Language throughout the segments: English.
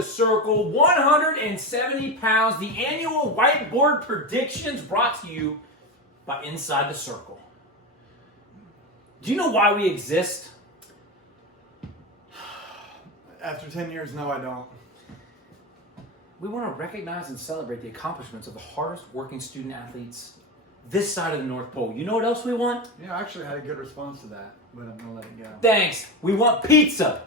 the circle, 170 pounds. The annual whiteboard predictions brought to you by Inside the Circle. Do you know why we exist? After 10 years, no, I don't. We want to recognize and celebrate the accomplishments of the hardest working student athletes this side of the North Pole. You know what else we want? Yeah, I actually had a good response to that, but I'm going to let it go. Thanks. We want pizza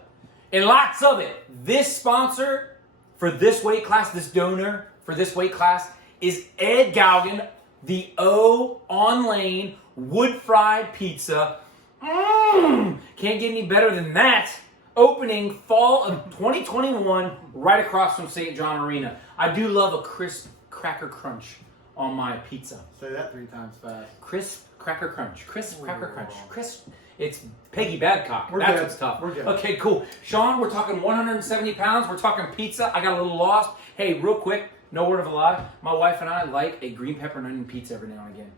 and lots of it. This sponsor for this weight class, this donor for this weight class is Ed Galgan, the O on Lane wood fried pizza. Can't get any better than that. Opening fall of 2021 right across from St. John Arena. I do love a crisp cracker crunch on my pizza. Say that 3 times fast. Crisp cracker crunch. Crisp cracker crunch. Crisp. It's Peggy Babcock. We're That's good. what's tough. We're good. Okay, cool. Sean, we're talking 170 pounds. We're talking pizza. I got a little lost. Hey, real quick, no word of a lie. My wife and I like a green pepper and onion pizza every now and again.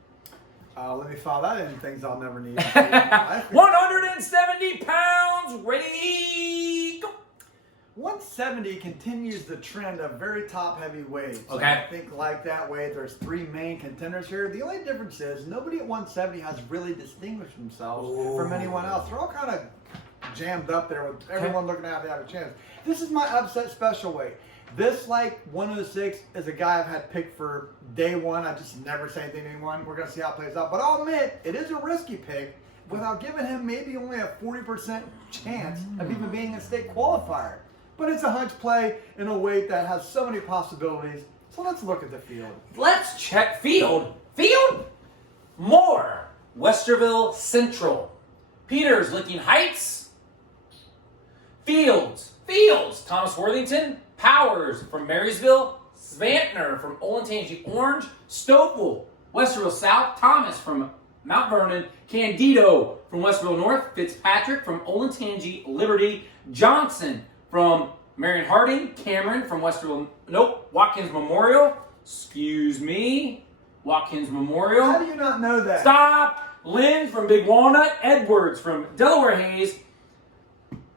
Let me file that in things I'll never need. 170 pounds. Ready? Go. 170 continues the trend of very top heavy weights. Okay. I think like that weight, there's 3 main contenders here. The only difference is nobody at 170 has really distinguished themselves from anyone else. They're all kind of jammed up there with everyone looking out to have a chance. This is my upset special weight. This, like 106, is a guy I've had picked for day one. I just never say anything to anyone. We're going to see how it plays out. But I'll admit, it is a risky pick without giving him maybe only a 40% chance of even being a state qualifier. But it's a hunch play in a weight that has so many possibilities. So let's look at the field. Let's check field. Field? More. Westerville Central. Peters, Licking Heights. Fields. Thomas Worthington. Powers from Marysville. Svantner from Olentangy Orange. Stouffville, Westerville South. Thomas from Mount Vernon. Candido from Westerville North. Fitzpatrick from Olentangy Liberty. Johnson from Marion Harding. Cameron from Westerville. Watkins Memorial. Excuse me. Watkins Memorial. How do you not know that? Stop! Lynn from Big Walnut. Edwards from Delaware Hayes.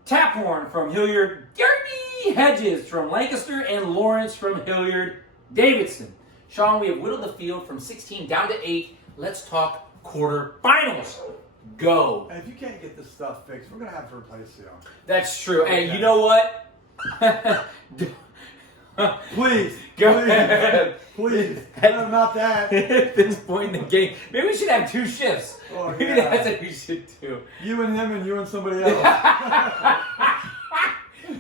Taphorn from Hilliard. Derby Hedges from Lancaster. And Lawrence from Hilliard Davidson. Sean, we have whittled the field from 16 down to 8. Let's talk quarterfinals. Go. And if you can't get this stuff fixed, we're going to have to replace you. That's true. Okay. Hey, you know what? Please. Go please, ahead. Please. No, not that. At this point in the game, maybe we should have 2 shifts. Oh, Maybe yeah. that's what we should do. You and him and you and somebody else.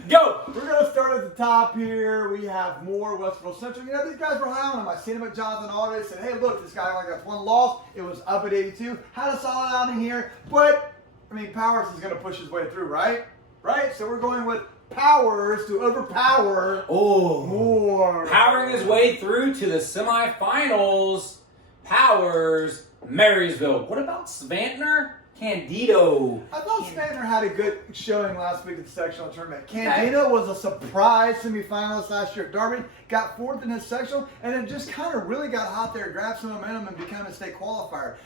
Go! We're going to start at the top here. We have Moore, Westerville Central. You know, these guys were high on him. I seen him at Jonathan August. Said, hey, look, this guy only got 1 loss. It was up at 82. Had a solid outing here. But, I mean, Powers is going to push his way through, right? Right? So we're going with Powers to overpower Moore. Powering his way through to the semifinals. Powers, Marysville. What about Svantner? Candido. I thought Spanier had a good showing last week at the sectional tournament. Candido was a surprise semifinalist last year at Darby, got 4th in his sectional, and it just kind of really got hot there, grabbed some momentum, and became a state qualifier.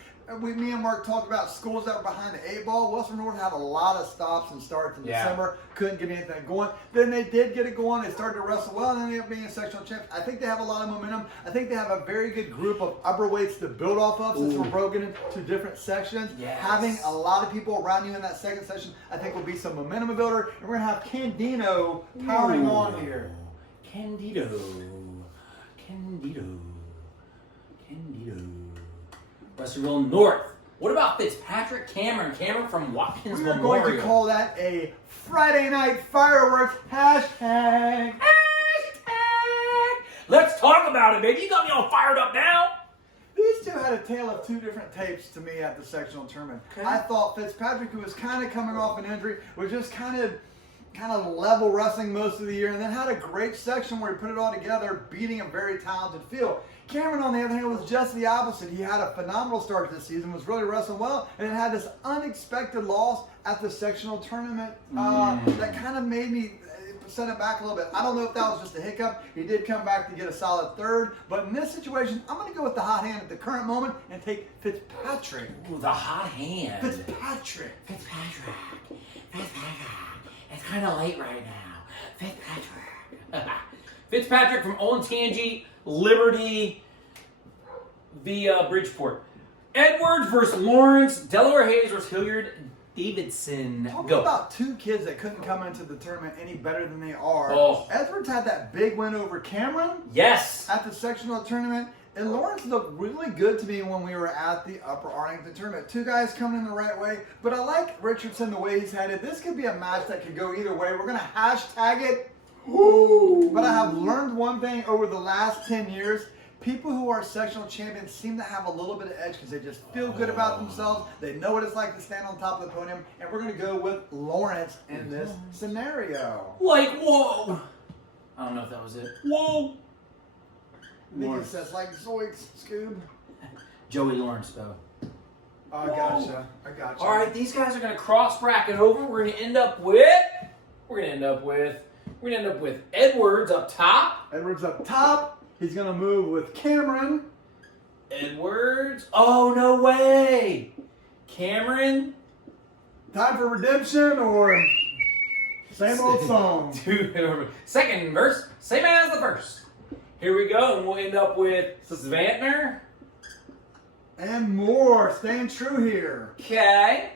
Me and Mark talked about schools that were behind the 8 ball. Western North had a lot of stops and starts in December. Couldn't get anything going. Then they did get it going. They started to wrestle well, and then they ended up being a sectional champ. I think they have a lot of momentum. I think they have a very good group of upper weights to build off of since we're broken into different sections. Yes. Having a lot of people around you in that second section, I think will be some momentum builder. And we're going to have Candido powering on here. Candido. Westerville North. What about Fitzpatrick Cameron? Cameron from Watkins We are Memorial. going to call that a Friday night fireworks hashtag. Let's talk about it, baby. You got me all fired up now. These two had a tale of 2 different tapes to me at the sectional tournament. Okay. I thought Fitzpatrick, who was kind of coming off an injury, was just kind of level wrestling most of the year, and then had a great section where he put it all together, beating a very talented field. Cameron, on the other hand, was just the opposite. He had a phenomenal start to the season, was really wrestling well, and then had this unexpected loss at the sectional tournament that kind of made me set it back a little bit. I don't know if that was just a hiccup. He did come back to get a solid 3rd, but in this situation, I'm going to go with the hot hand at the current moment and take Fitzpatrick. Ooh, the hot hand. Fitzpatrick. It's kind of late right now. Fitzpatrick. Fitzpatrick from Olentangy, Liberty via Bridgeport. Edwards versus Lawrence. Delaware Hayes versus Hilliard Davidson. Talking Go. about two kids that couldn't come into the tournament any better than they are. Oh. Edwards had that big win over Cameron Yes. at the sectional tournament, and Lawrence looked really good to me when we were at the Upper Arlington tournament. Two guys coming in the right way, but I like Richardson the way he's headed. This could be a match that could go either way. We're going to hashtag it. Ooh. But I have learned one thing over the last 10 years. People who are sectional champions seem to have a little bit of edge because they just feel good about themselves. They know what it's like to stand on top of the podium. And we're going to go with Lawrence in this scenario. Like, whoa. I don't know if that was it. Whoa. I think it says like Zoiks, Scoob. Joey Lawrence, though. I gotcha. All right, these guys are going to cross bracket over. We're going to end up with Edwards up top. Edwards up top. He's going to move with Cameron. Edwards. Oh, no way. Cameron. Time for redemption or same old song. Second verse, same as the first. Here we go, and we'll end up with Svantner. And more. Staying true here. Okay.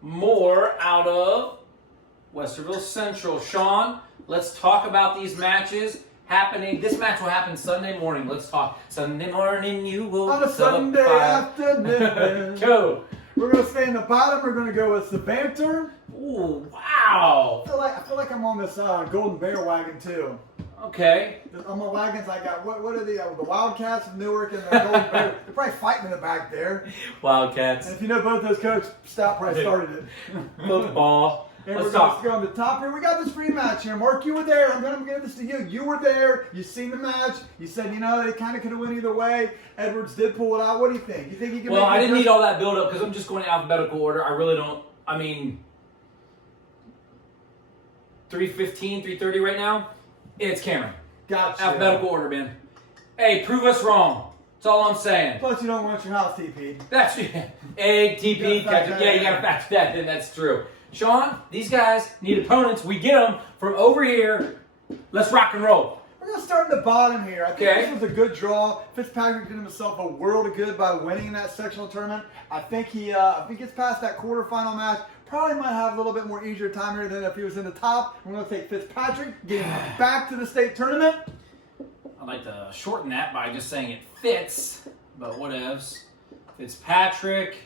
More out of Westerville Central. Sean, let's talk about these matches happening. This match will happen Sunday morning. Let's talk. Sunday morning, you will. On a Sunday afternoon. Go. We're going to stay in the bottom. We're going to go with Sabanter. Ooh, wow. I feel like I'm on this Golden Bear wagon too. Okay. On my wagons, I got what are the Wildcats of Newark and the Golden Bear? They're probably fighting in the back there. Wildcats. And if you know both those coaches, Stout probably started it. Football. And Let's we're going talk. to go on the top here. We got this free match here. Mark, you were there. I'm going to give this to you. You were there. You seen the match. You said, they kind of could have went either way. Edwards did pull it out. What do you think? You think he can Well, make I it didn't first? need all that build-up because I'm just going in alphabetical order. I really don't. 3:15, 3:30 right now. It's Cameron. Gotcha. Alphabetical order, man. Hey, prove us wrong. That's all I'm saying. Plus, you don't want your house TP'd. That's egg, TP, You gotta factor ketchup. that Yeah, you in. got to factor that in. That's true. Sean, these guys need opponents. We get them from over here. Let's rock and roll. We're going to start in the bottom here. I think Okay. this was a good draw. Fitzpatrick did himself a world of good by winning that sectional tournament. I think if he gets past that quarterfinal match, probably might have a little bit more easier time here than if he was in the top. We're going to take Fitzpatrick, getting back to the state tournament. I'd like to shorten that by just saying it fits, but whatevs. Fitzpatrick,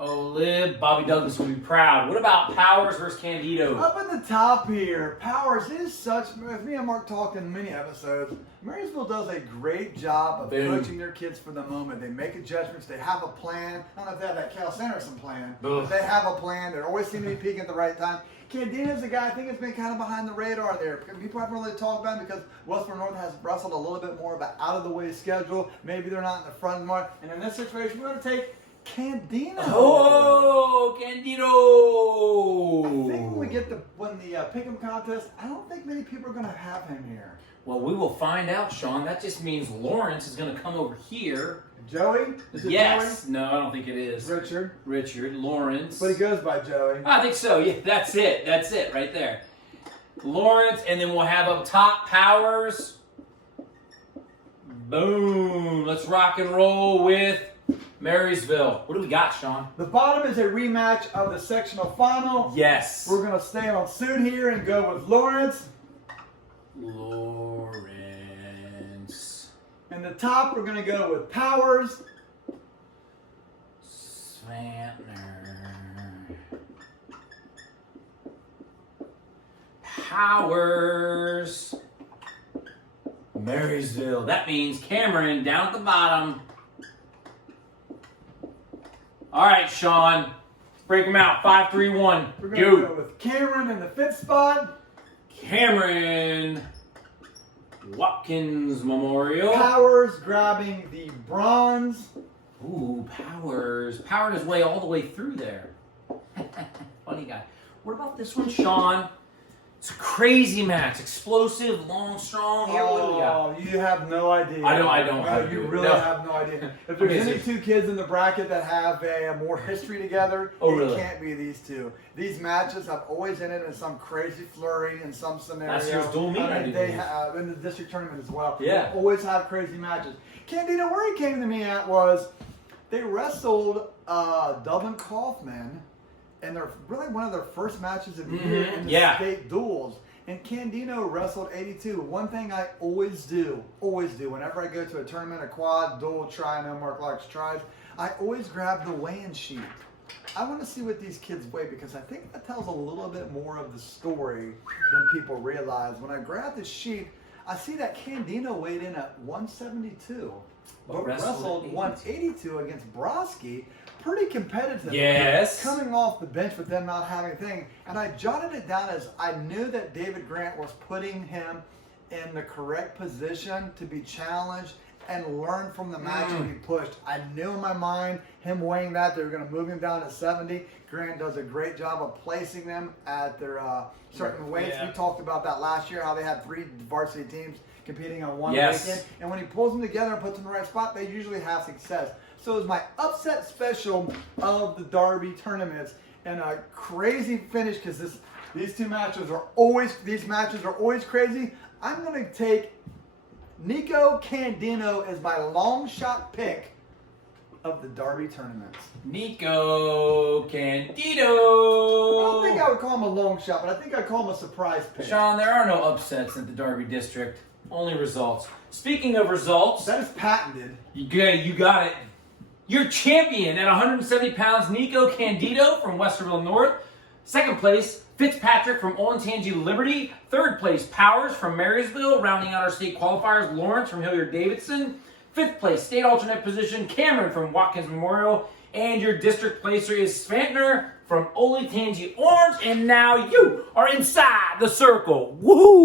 Olib, Bobby Douglas will be proud. What about Powers versus Candido? Up at the top here, Powers is such, as me and Mark talked in many episodes, Marysville does a great job of Boom. coaching their kids for the moment. They make adjustments. They have a plan. I don't know if they have that Cal Sanderson plan, but Ugh. they have a plan. They always seem to be peaking at the right time. Candina's a guy I think has been kind of behind the radar there. People haven't really talked about him because Western North has wrestled a little bit more of an out-of-the-way schedule. Maybe they're not in the front mark. And in this situation, we're going to take Candino. Oh, Candido! I think when we get the pick'em contest, I don't think many people are going to have him here. Well, we will find out, Sean. That just means Lawrence is going to come over here. Joey? Is it Yes. No, I don't think it is. Joey? Richard, Lawrence. But he goes by Joey. I think so. Yeah, that's it. That's it right there. Lawrence, and then we'll have up top Powers. Boom. Let's rock and roll with Marysville. What do we got, Sean? The bottom is a rematch of the sectional final. Yes. We're going to stay on suit here and go with Lawrence. Lawrence. In the top, we're going to go with Powers. Svantner. Powers. Marysville. That means Cameron down at the bottom. All right, Sean. Let's break them out. 5, 3, 1. We're going to go with Cameron in the fifth spot. Cameron Watkins Memorial. Powers grabbing the bronze. Ooh, Powers. Powered his way all the way through there. Funny guy. What about this one, Sean? It's a crazy match. Explosive, long, strong. Here, what do we got? Oh, you have no idea. I don't. No, you really have no idea. If there's Okay, any two kids in the bracket that have a more history together, really? It can't be these two. These matches have always ended in some crazy flurry in some scenario. Last year's dual meet, I They believe. have in the district tournament as well. Yeah. They always have crazy matches. Candida, where he came to me at was they wrestled Dublin Kaufman. And they're really one of their first matches of the year in the state duels. And Candino wrestled 82. One thing I always do, whenever I go to a tournament, a quad, dual, try, no more clocks tries, I always grab the weigh-in sheet. I want to see what these kids weigh because I think that tells a little bit more of the story than people realize. When I grab the sheet, I see that Candino weighed in at 172, but wrestled 182 against Broski. Pretty competitive. Yes. Coming off the bench with them not having a thing. And I jotted it down as I knew that David Grant was putting him in the correct position to be challenged and learn from the match when he pushed. I knew in my mind, him weighing that, they were going to move him down to 70. Grant does a great job of placing them at their certain weights. Yeah. We talked about that last year, how they had 3 varsity teams competing on one Yes. weekend. And when he pulls them together and puts them in the right spot, they usually have success. So it was my upset special of the Derby tournaments and a crazy finish because these matches are always crazy. I'm gonna take Nico Candino as my long shot pick of the Derby tournaments. Nico Candido. I don't think I would call him a long shot, but I think I'd call him a surprise pick. Sean, there are no upsets at the Derby District. Only results. Speaking of results, That is patented. you got it. Your champion at 170 pounds, Nico Candido from Westerville North. Second place, Fitzpatrick from Olentangy Liberty. Third place, Powers from Marysville. Rounding out our state qualifiers, Lawrence from Hilliard-Davidson. Fifth place, state alternate position, Cameron from Watkins Memorial. And your district placer is Svantner from Olentangy Orange. And now you are inside the circle. Woohoo!